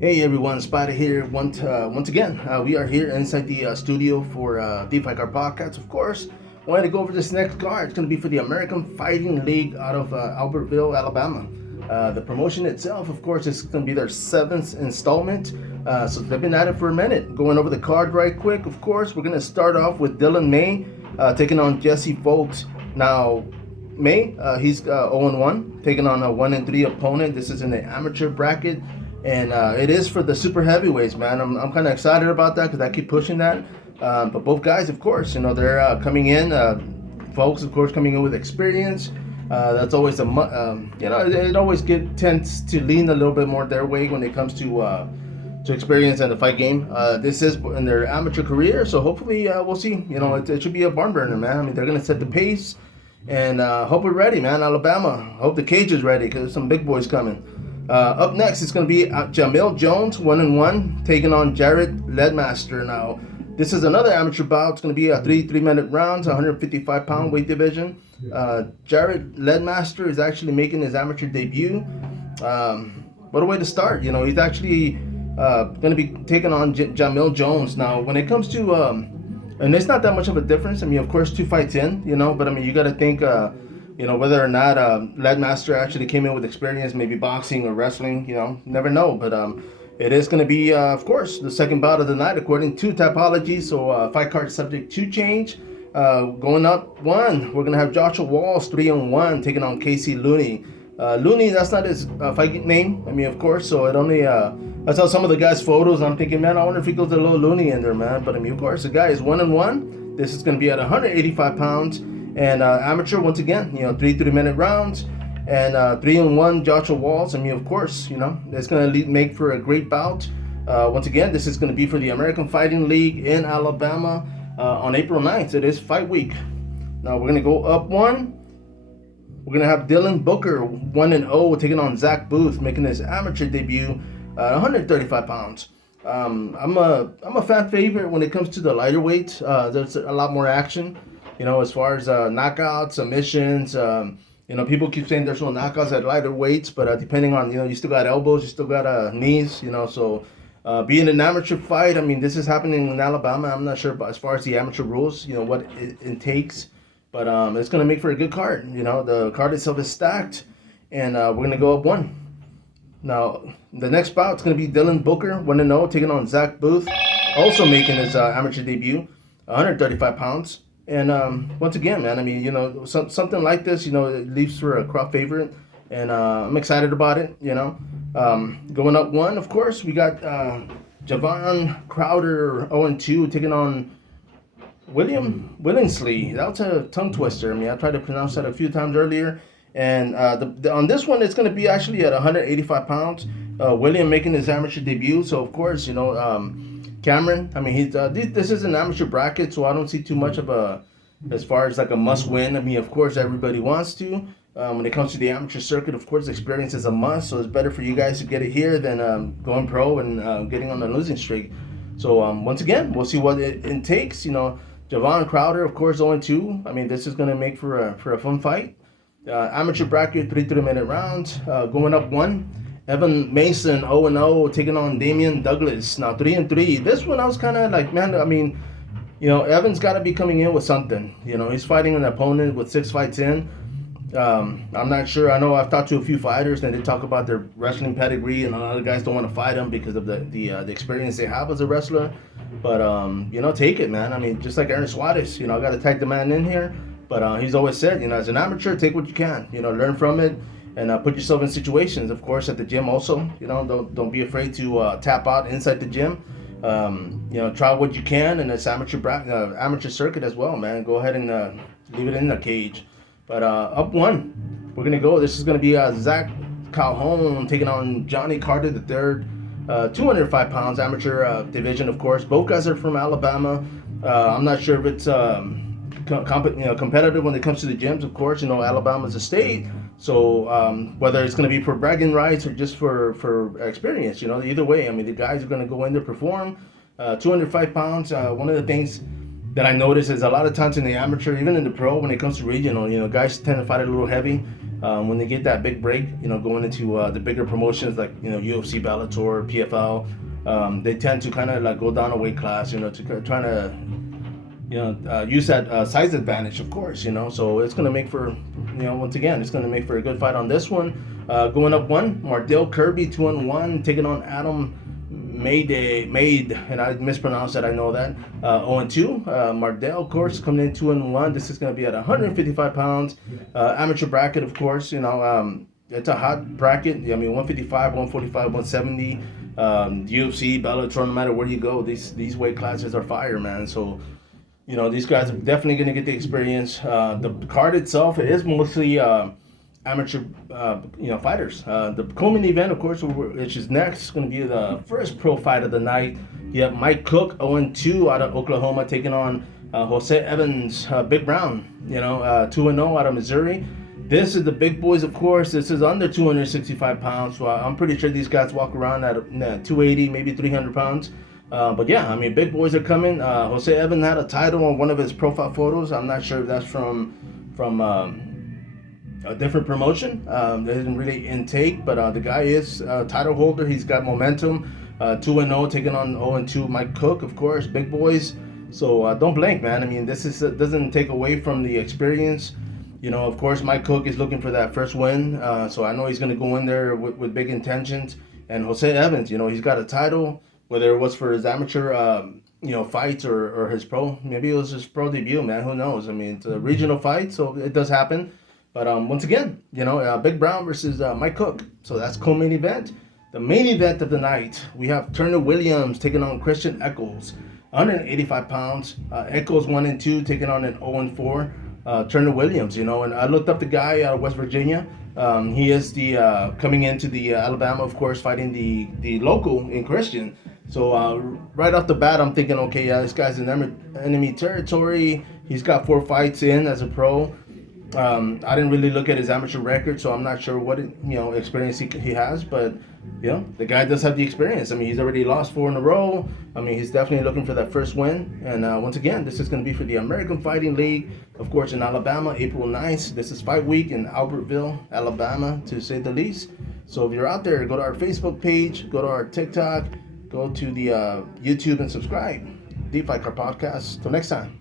Hey everyone, Spider here. Once again, we are here inside the studio for DeFi Card Podcast. Of course, wanted to go over this next card. It's going to be for the American Fighting League out of Albertville, Alabama. The promotion itself, of course, is going to be their seventh installment. So they've been at it for a minute. Going over the card right quick. Of course, we're going to start off with Dylan May taking on Jesse Folks. Now, May, he's 0-1, taking on a 1-3 opponent. This is in the amateur bracket. And it is for the super heavyweights, man. I'm kind of excited about that because I keep pushing that. But both guys, of course, they're coming in. Folks, of course, coming in with experience. That's always it always tends to lean a little bit more their way when it comes to experience and the fight game. This is in their amateur career, so hopefully we'll see. It should be a barn burner, man. I mean, they're gonna set the pace, and hope we're ready, man. Alabama, hope the cage is ready because there's some big boys coming. Up next, it's going to be Jamil Jones, 1-1, taking on Jared Ledmaster. Now, this is another amateur bout. It's going to be a three-minute rounds, 155-pound weight division. Jared Ledmaster is actually making his amateur debut. What a way to start. He's actually going to be taking on Jamil Jones. Now, when it comes to, and it's not that much of a difference. I mean, of course, 2 fights in, but I mean, you got to think, whether or not Ledmaster actually came in with experience, maybe boxing or wrestling, never know. But it is going to be, of course, the second bout of the night according to Tapology. So fight card subject to change. Going up one, we're going to have Joshua Walls 3-1 taking on Casey Looney. Looney, that's not his fight name. I mean, of course, so it only, I saw some of the guys' photos. I'm thinking, man, I wonder if he goes a little Looney in there, man. But I mean, of course, the guy is 1-1. This is going to be at 185 pounds. And amateur, once again, 3-minute rounds. And 3-1 Joshua Walls. I mean, of course, it's going to make for a great bout. Once again, this is going to be for the American Fighting League in Alabama on April 9th. It is fight week. Now, we're going to go up one. We're going to have Dylan Booker, 1-0, taking on Zach Booth, making his amateur debut at 135 pounds. I'm a fan favorite when it comes to the lighter weight. There's a lot more action. As far as knockouts, submissions, people keep saying there's no knockouts at lighter weights, but depending on, you still got elbows, you still got knees, so being an amateur fight, I mean, this is happening in Alabama. I'm not sure about as far as the amateur rules, what it takes, but it's going to make for a good card. The card itself is stacked, and we're going to go up one. Now, the next bout is going to be Dylan Booker, 1-0, taking on Zach Booth, also making his amateur debut, 135 pounds. And once again, man, I mean, something like this, it leaves for a crowd favorite, and I'm excited about it. Going up one, of course, we got Javon Crowder, 0-2, taking on William Willingsley. That was a tongue twister. I mean, I tried to pronounce that a few times earlier. And on this one, it's going to be actually at 185 pounds. William making his amateur debut, so of course, Cameron, I mean, he's this is an amateur bracket, so I don't see too much of as far as like a must win. I mean, of course, everybody wants to. When it comes to the amateur circuit, of course, experience is a must, so it's better for you guys to get it here than going pro and getting on a losing streak. So once again, we'll see what it takes. Javon Crowder, of course, 0-2. I mean, this is going to make for a fun fight. Amateur bracket, 3-minute rounds. Going up one. Evan Mason, 0-0, taking on Damian Douglas. Now, 3-3. This one, I was kind of like, man, I mean, Evan's got to be coming in with something. He's fighting an opponent with 6 fights in. I'm not sure. I know I've talked to a few fighters, and they talk about their wrestling pedigree, and a lot of guys don't want to fight them because of the experience they have as a wrestler. But, take it, man. I mean, just like Aaron Suarez, I got to tag the man in here. But he's always said, as an amateur, take what you can. Learn from it. And put yourself in situations, of course, at the gym also. Don't be afraid to tap out inside the gym. Try what you can, and it's amateur circuit as well, man. Go ahead and leave it in the cage. But up one, we're gonna go. This is gonna be Zach Calhoun taking on Johnny Carter III, 205 pounds, amateur division, of course. Both guys are from Alabama. I'm not sure if it's competitive when it comes to the gyms, of course. Alabama's a state. So whether it's going to be for bragging rights or just for experience, either way, I mean, the guys are going to go in there, perform. 205 pounds. One of the things that I notice is a lot of times in the amateur, even in the pro, when it comes to regional, guys tend to fight a little heavy. when they get that big break, going into the bigger promotions like UFC, Bellator, PFL, they tend to kind of like go down a weight class, to try to use that size advantage, of course, So it's going to make for, once again, it's going to make for a good fight on this one. Going up one, Mardell Kirby 2-1, taking on Adam Made, and I mispronounced that, I know that. 0-2. Mardell, of course, coming in 2-1. This is going to be at 155 pounds. Amateur bracket, of course, it's a hot bracket. I mean, 155, 145, 170. UFC, Bellator, no matter where you go, these weight classes are fire, man. So, these guys are definitely going to get the experience. The card itself is mostly amateur, fighters. The co-main event, of course, which is next, is going to be the first pro fight of the night. You have Mike Cook, 0-2 out of Oklahoma, taking on Jose Evans, Big Brown, 2-0 out of Missouri. This is the big boys, of course. This is under 265 pounds, so I'm pretty sure these guys walk around at 280, maybe 300 pounds. But yeah, I mean, big boys are coming. Jose Evans had a title on one of his profile photos. I'm not sure if that's from a different promotion. That isn't really intake, but the guy is a title holder. He's got momentum. 2-0, taking on 0-2 Mike Cook, of course, big boys. So don't blink, man. I mean, this doesn't take away from the experience. Of course, Mike Cook is looking for that first win. So I know he's going to go in there with big intentions. And Jose Evans, he's got a title, whether it was for his amateur, fights or his pro. Maybe it was his pro debut, man. Who knows? I mean, it's a regional fight, so it does happen. But once again, Big Brown versus Mike Cook. So that's co-main event. The main event of the night, we have Turner Williams taking on Christian Eccles, 185 pounds. Eccles 1-2, taking on an 0-4 Turner Williams. And I looked up the guy out of West Virginia. He is the coming into the Alabama, of course, fighting the local in Christian. So right off the bat, I'm thinking, okay, yeah, this guy's in enemy territory. He's got 4 fights in as a pro. I didn't really look at his amateur record, so I'm not sure what experience he has, but the guy does have the experience. I mean, he's already lost 4 in a row. I mean, he's definitely looking for that first win. And once again, this is going to be for the American Fighting League, of course, in Alabama, April 9th. This is Fight Week in Albertville, Alabama, to say the least. So if you're out there, go to our Facebook page, go to our TikTok, go to the YouTube and subscribe. Deep Fight Card Podcast. Till next time.